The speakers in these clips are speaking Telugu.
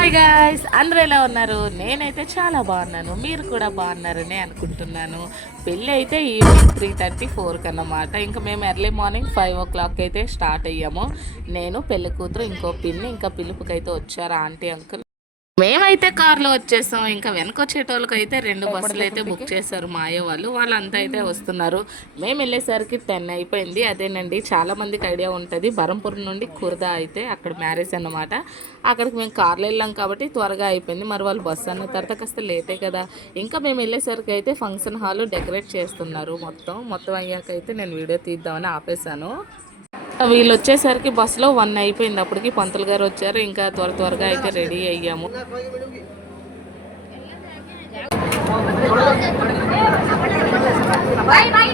హాయ్ గాయ్స్ అందరూ ఎలా ఉన్నారు? నేనైతే చాలా బాగున్నాను. మీరు కూడా బాగున్నారని అనుకుంటున్నాను. పెళ్ళి అయితే ఈవినింగ్ త్రీ థర్టీ ఫోర్కి అన్నమాట ఇంకా మేము early morning five o'clock అయితే స్టార్ట్ అయ్యాము. నేను పెళ్ళి కూతురు ఇంకో పిన్ని ఇంకా పిలుపుకైతే వచ్చారు ఆంటీ అంకుల్ మేమైతే కార్లో వచ్చేసాం. ఇంకా వెనక వచ్చేటోళ్ళకి అయితే రెండు బస్సులు అయితే బుక్ చేశారు మా అయ్య వాళ్ళు. వాళ్ళంతా అయితే వస్తున్నారు. మేము వెళ్ళేసరికి టెన్ అయిపోయింది. అదేనండి చాలా మందికి ఐడియా ఉంటుంది. బరంపురం నుండి కుర్దా అయితే అక్కడ మ్యారేజ్ అన్నమాట. అక్కడికి మేము కార్లో వెళ్ళాం కాబట్టి త్వరగా అయిపోయింది. మరి వాళ్ళు బస్సు అన్న తర్వాత కాస్త లేటే కదా. ఇంకా మేము వెళ్ళేసరికి అయితే ఫంక్షన్ హాల్ డెకరేట్ చేస్తున్నారు మొత్తం. మొత్తం అయ్యాక అయితే నేను వీడియో తీద్దామని ఆపేశాను. వీళ్ళు వచ్చేసరికి బస్సులో వన్ అయిపోయింది. అప్పటికి పంతులు గారు వచ్చారు. ఇంకా త్వర త్వరగా అయితే రెడీ అయ్యాము. బాయ్ బాయ్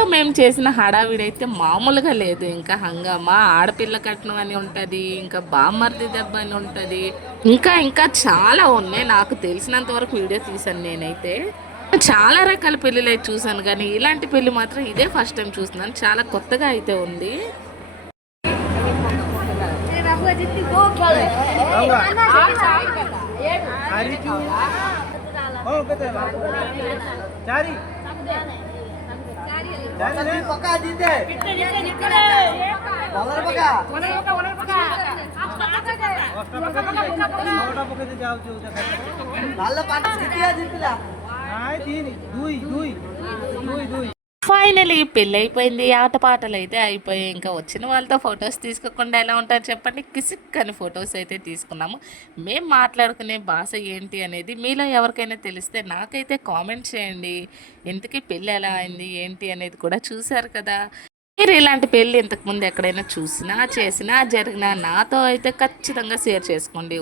పెళ్ళిలో మేము చేసిన హడావిడి అయితే మామూలుగా లేదు. ఇంకా హంగామా ఆడపిల్ల కట్నం అని ఉంటుంది ఇంకా బామ్మర్ది దెబ్బ అని ఉంటుంది. ఇంకా ఇంకా చాలా ఉన్నాయి. నాకు తెలిసినంత వరకు వీడియో తీసాను నేనైతే. చాలా రకాల పెళ్ళిళ్ళు అయితే చూసాను కానీ ఇలాంటి పెళ్ళి మాత్రం ఇదే ఫస్ట్ టైం చూస్తున్నాను. చాలా కొత్తగా అయితే ఉంది. बाबू जितनी वो खेले हो कते चारी चारी पक्का जीते बॉलर पक्का नौटा पकते जाओ जो नाला पाटी जीतिया जीतिला हाय तीन दुई दुई दुई दुई ఫైనలీ పెళ్ళి అయిపోయింది ఆటపాటలు అయితే అయిపోయాయి. ఇంకా వచ్చిన వాళ్ళతో ఫొటోస్ తీసుకోకుండా ఎలా ఉంటారు చెప్పండి. కిసిక్ అని ఫొటోస్ అయితే తీసుకున్నాము. మేము మాట్లాడుకునే భాష ఏంటి అనేది మీలో ఎవరికైనా తెలిస్తే నాకైతే కామెంట్ చేయండి. ఇంతకీ పెళ్ళి ఎలా అయింది? ఏంటి అనేది కూడా చూశారు కదా. మీరు ఇలాంటి పెళ్ళి ఇంతకుముందు ఎక్కడైనా చూసినా చేసినా జరిగినా నాతో అయితే ఖచ్చితంగా షేర్ చేసుకోండి.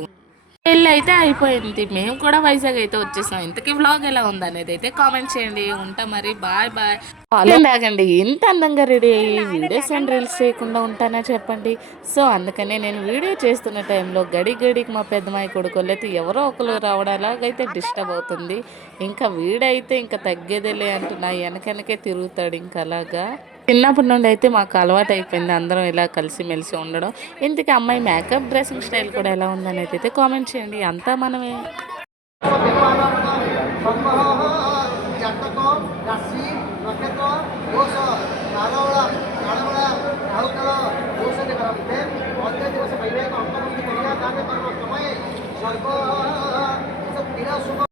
పెళ్ళి అయితే అయిపోయింది. మేము కూడా వైజాగ్ అయితే వచ్చేసాం. ఇంతకీ వ్లాగ్ ఎలా ఉంది అనేది అయితే కామెంట్ చేయండి. ఉంటా మరి. బాయ్ బాయ్ ఆగండి. ఇంత అందంగా రెడీ అయ్యి వీడియోస్ అండ్ రీల్స్ చేయకుండా ఉంటానా చెప్పండి? సో అందుకనే నేను వీడియో చేస్తున్న టైంలో గడి గడికి మా పెద్దమాయి కొడుకోళ్ళు అయితే ఎవరో ఒకరు రావడం అలాగైతే డిస్టర్బ్ అవుతుంది. ఇంకా వీడైతే ఇంకా తగ్గేదేలే అంటున్నా. వెనకెనకే తిరుగుతాడు ఇంకా అలాగా. చిన్నప్పటి నుండి అయితే మాకు అలవాటు అయిపోయింది అందరం ఇలా కలిసిమెలిసి ఉండడం. ఇంతకీ అమ్మాయి మేకప్ డ్రెస్సింగ్ స్టైల్ కూడా ఎలా ఉందని అయితే కామెంట్ చేయండి. అంతా మనమే.